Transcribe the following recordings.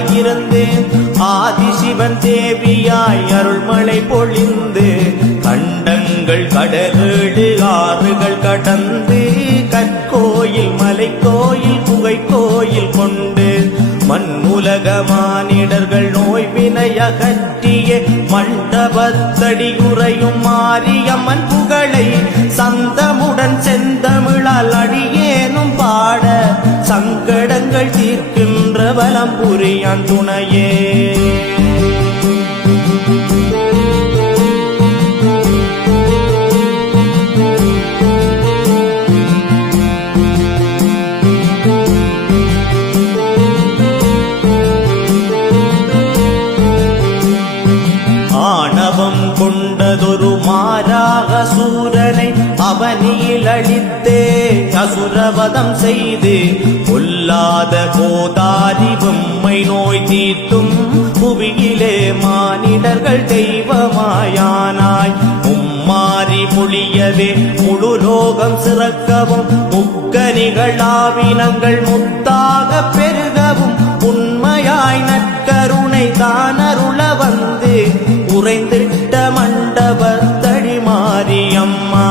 துணையாயிருந்து ஆதிசிவன் தேவியாய் அருள்மழை பொழிந்து கண்டங்கள் கடலேடு ஆறுகள் கடந்து கற்கோயில் மலைக்கோயில் புகை கோயில் கொண்டு மண்ணுலக மானிடர்கள் நோய் வினையகற்றிய மண்டபத்தடியுறையும் மாரியம்மன் புகழை சந்தமுடன் செந்தமிழால் அடியேனும் பாட சங்கடங்கள் தீர்க்கின்ற வலம் புரியான் துணையே. கொண்டதொரு மாறாக சூரனை அவனியில் அழித்தே அசுரவதம் செய்து கொல்லாத கோதாரி பொம்மை நோய் தீர்த்தும் புவியிலே மானிடர்கள் தெய்வமாயானாய் மும்மாறி பொழியவே முழு லோகம் சிறக்கவும் முக்கனிகளாவினங்கள் முத்தாக பெருகவும் உண்மையாய் நற்கருணை தானருள வந்து உறைந்திட்ட மண்டபத்தடி மாரியம்மா.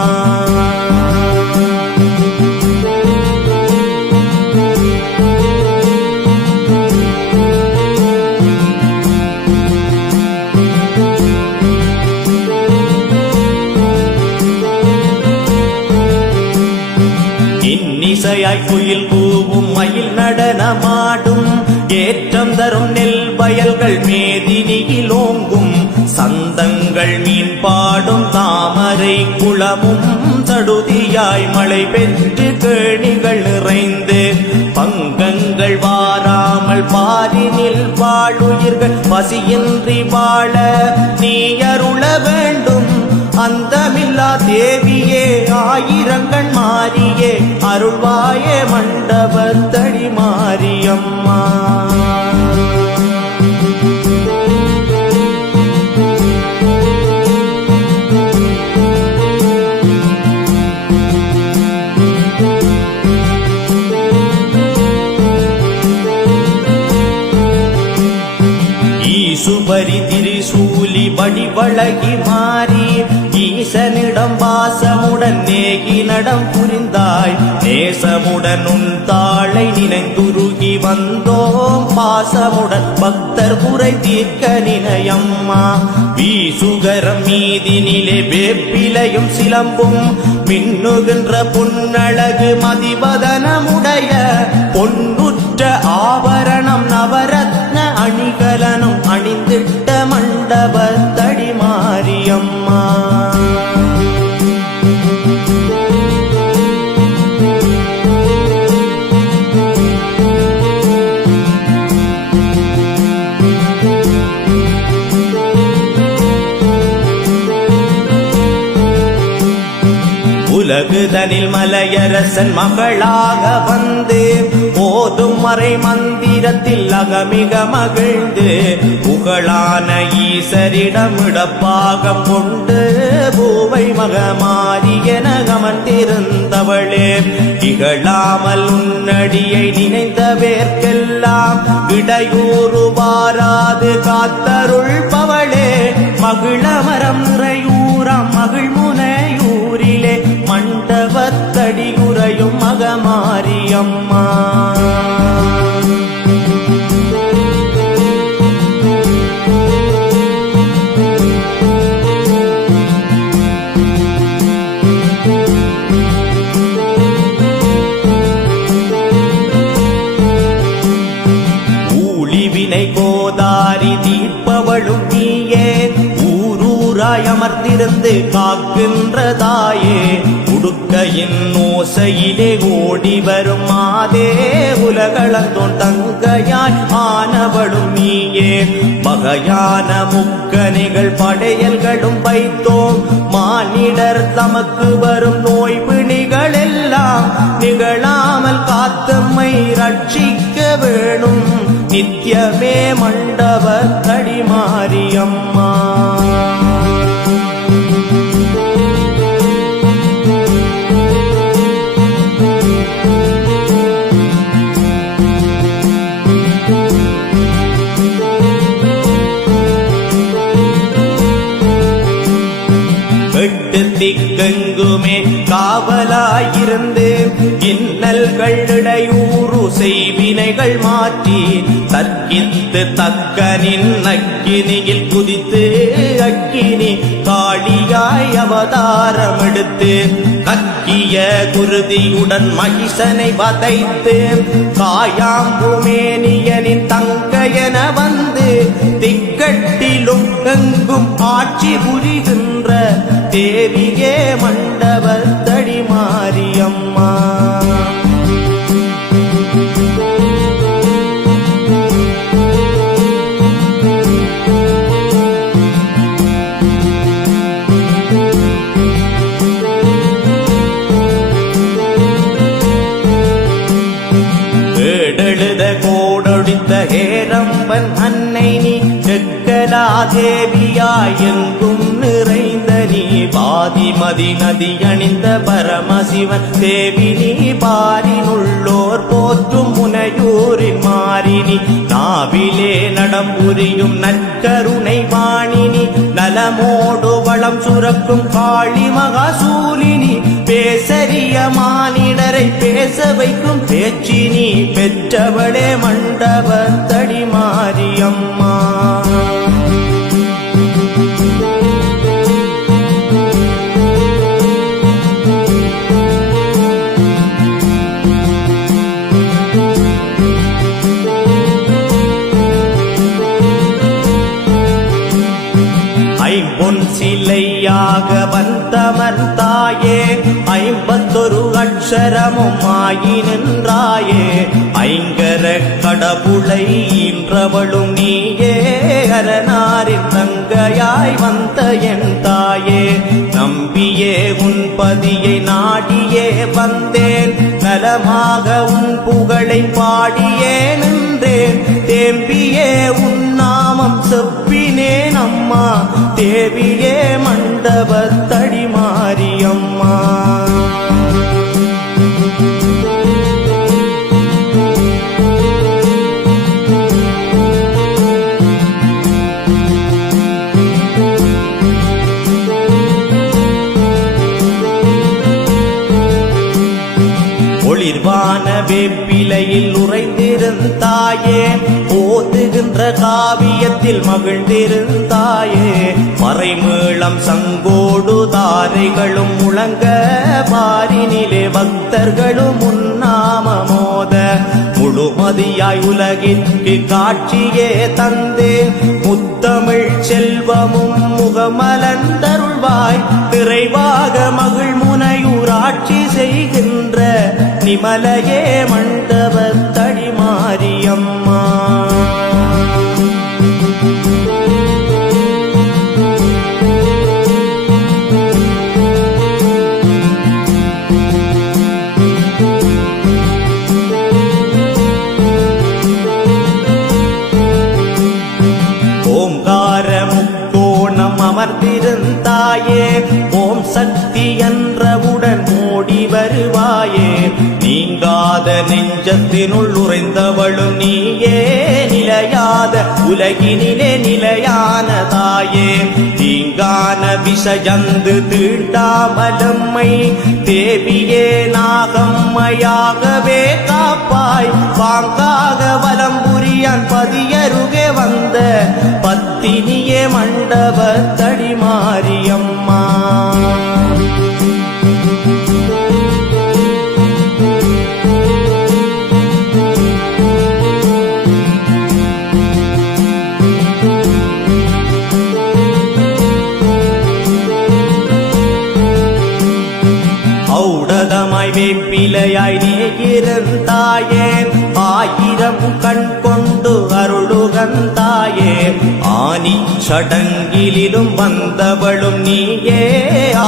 இன்னிசையாய் குயில் கூவும் மயில் நடனமாடும் ஏற்றம் தரும் நெல் வயல்கள் மேதினியிலோங்கும் சந்தங்கள் மீன் பாடும் தாமரை குளமும் சடுதியாய் மழை பெற்று கேணிகள் நிறைந்து பங்கங்கள் வாராமல் பாரினில் வாழுயிர்கள் பசியின்றி வாழ நீ அருள வேண்டும் அந்தமில்லா தேவியே ஆயிரங்கண் மாறியே அருள்வாயே மண்டபத்தடி மாரியம்மா. ஈசுபரி திரிசூலி வடிவழகி மாறி ஈசனிடம் வாசமுடன் நேகி நடம் புரிந்தாய் நேசமுடன் உன் தாளை நினைந்துருகி வந்தோம் பாசமுடன் பக்தர் முறை தீர்க்க நினையம்மா. வீசுகரம் மீதினிலே வேப்பிலையும் சிலம்பும் மின்னுகின்ற பொன்னழகு மதிவதனமுடைய பொன்னுற்ற ஆபரணம் நவரத்ன அணிகலனும் அணிந்திட்ட மண்டபத்தடி மாரியம்மா. உலகுதனில் மலையரசன் மகளாக வந்து ஓதும் மறை மந்திரத்தில் அகமிக மகிழ்ந்து புகழான ஈசரிடமிடப்பாக கொண்டு பூவை மகமாரி என அமர்ந்திருந்தவளே இகழாமல் உன்னடியை நினைந்தவேற்கெல்லாம் இடையூறு வாராது காத்தருள்பவளே மகிழமரம் நிறையூராம் மகிழ்முனையூரிலே மண்டபத்தடியுறையும் மகமாரியம்மா. ஊழிவினை கோதாரி தீர்ப்பவளும் நீயே ஊரூராய் அமர்ந்திருந்து காக்கின்றதாயே உடுக்கையின் ஓசையிலே ஓடி வரும் மாதே உலகளந்தோன் தங்கையாய் ஆனவளும் நீயே வகையான முக்கணிகள் படையல்களும் வைத்தோம் மானிடர் தமக்கு வரும் நோய் பிணிகள் எல்லாம் நிகழாமல் காத்தம்மை ரட்சிக்க வேணும் நித்தியமே மண்டபத்தடி மாரியம்மா. இன்னல்கள் இடையூறு செய்வினைகள் மாற்றி தற்கித்து தக்கனின் அக்கினியில் குதித்து அக்கினி காளியாய் அவதாரம் எடுத்து கக்கிய குருதியுடன் மகிஷனை வதைத்து காயாம்புமேனியனின் தங்கையென வந்து திக்கட்டிலும் எங்கும் ஆட்சி புரிகின்ற தேவியே மண்டபத்தடி மாரியம்மா. கோடொடித்த ஹேரம்பன் அன்னை நீ செக்கலாதேவியாய் எங்கும் நிறைந்த நீ பாதிமதி நதி அணிந்த பரமசிவன் தேவி நீ பாரினுள்ளோர் போற்றும் முனையூரின் மாறினி நாவிலே நடம்புரியும் நற்கருணை வாணினி நலமோடு வளம் சுரக்கும் காளி மகாசூலினி பேசரிய மானிடரை பேச வைக்கும் பேச்சினி பெற்றவளே மண்டபத்தடி மாரியம்மா. ஐம்பொன் சிலையாக வந்தமர் தாயே 51 அக்ஷரமும் ஆகி நின்றாயே ஐங்கர கடவுளை ஈன்றவளும் நீயே அரணாரின் தங்கையாய் வந்த என் தாயே நம்பியே உன் பதியை நாடியே வந்தேன் நலமாக உன் புகழை பாடியே நின்றேன் தேம்பியே உன் நாமம் செப்பினேன் அம்மா தேவியே மண்டபத்தடி மாரியம்மா. ஒளிர்வான வேப்பிலையில் உறைந்திருந்தாயே ஓதுகின்ற காவியத்தில் மகிழ்ந்திருந்தாயே மறைமேளம் சங்கோடு தாரைகளும் முழங்க பாரினிலே பக்தர்களும் உன்னாம மோத முழுமதியாய் உலகிற்கு காட்சியே தந்தே முத்தமிழ் செல்வமும் முகமலர்ந்தருள்வாய் நிறைவாக மகிழ் முனையூராட்சி செய்கின்ற நிமலையே மண்டபத்தடி மாரியம்மா. அமர்ந்திருந்தாயே ஓம் சக்தி என்றவுடன் ஓடி வருவாயே நீங்காத நெஞ்சத்தினுள் உறைந்தவளும் நீயே நிலையாத உலகினிலே நிலையான தாயே தீங்கான விஷயந்து தீண்டாமலம்மை தேவியே நாகம்மையாகவே காப்பாய் பாங்காக வலம் புரியான் பதியருகே வந்த பத்தினியே மண்டபத்தடி மாரியம்மா. ஔடதமாய் வேப்பிலையாய் நீ இருந்தாயே ஆயிரம் கண் கொண்டு அருளுகந்தாயே ஆனி சடங்கிலும் வந்தவளும் நீயே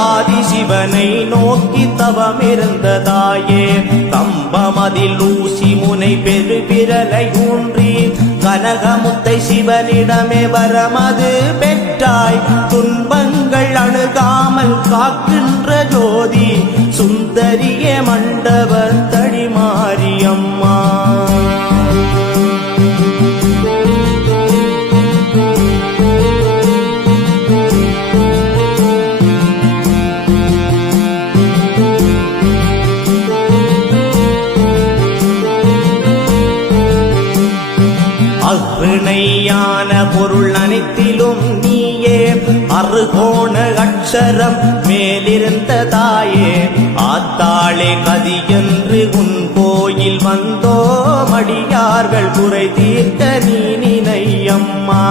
ஆதிசிவனை நோக்கி தவமிருந்ததாயே கம்பமதில் ஊசி முனை பெருவிரலை ஊன்றி கனகமுத்தை சிவனிடமே வரமது பெற்றாய் துன்பங்கள் அணுகாமல் காக்கின்ற ஜோதி சுந்தரிய மண்டபத்தடி மாரியம்மா. அனைத்திலும் நீயே அறுகோண அக்ஷரம் மேலிருந்த தாயே ஆத்தாளே கதி என்று உன் கோயில் வந்தோம் அடியார்கள் குறை தீர்க்க நீ நினையம்மா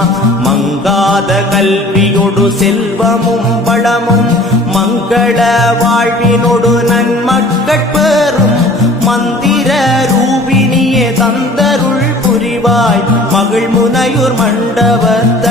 மங்காத கல்வியொடு செல்வமும் வளமும் மங்கள வாழ்வினொடு நன்மக்கள் பெறும் மந்திர ரூபினியே தந்தருள் புரிவாய் மகிழ்முனையூர் மண்டபத்த